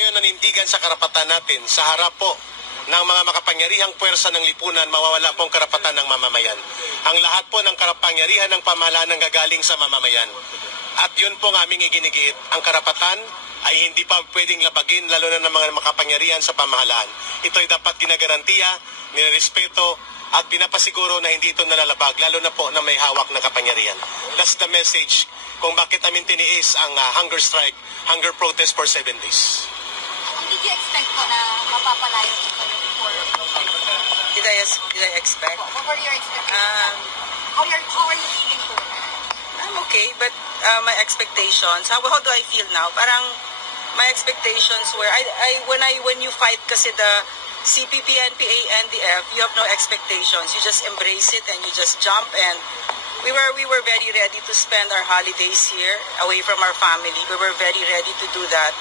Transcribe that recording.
tayo nanindigan sa karapatan natin, sa harap po ng mga makapangyarihang puwersa ng lipunan, mawawala pong karapatan ng mamamayan. Ang lahat po ng kapangyarihan ng pamahalaan ang gagaling sa mamamayan. At yun po ang aming iginigiit. Ang karapatan ay hindi pa pwedeng labagin, lalo na ng mga makapangyarihan sa pamahalaan. Ito ay dapat ginagarantiya, nirespeto, at pinapasiguro na hindi ito nalalabag, lalo na po na may hawak na kapangyarihan. That's the message kung bakit namin tiniis ang hunger strike, hunger protest for 7 days. Did you expect po na mapapalayo ito before? Did I expect? What were your expectations? How are you feeling po? I'm okay, but my expectations, how do I feel now? Parang my expectations were, when you fight kasi the CPP, NPA, NDF, you have no expectations. You just embrace it and you just jump, and we were very ready to spend our holidays here away from our family. We were very ready to do that.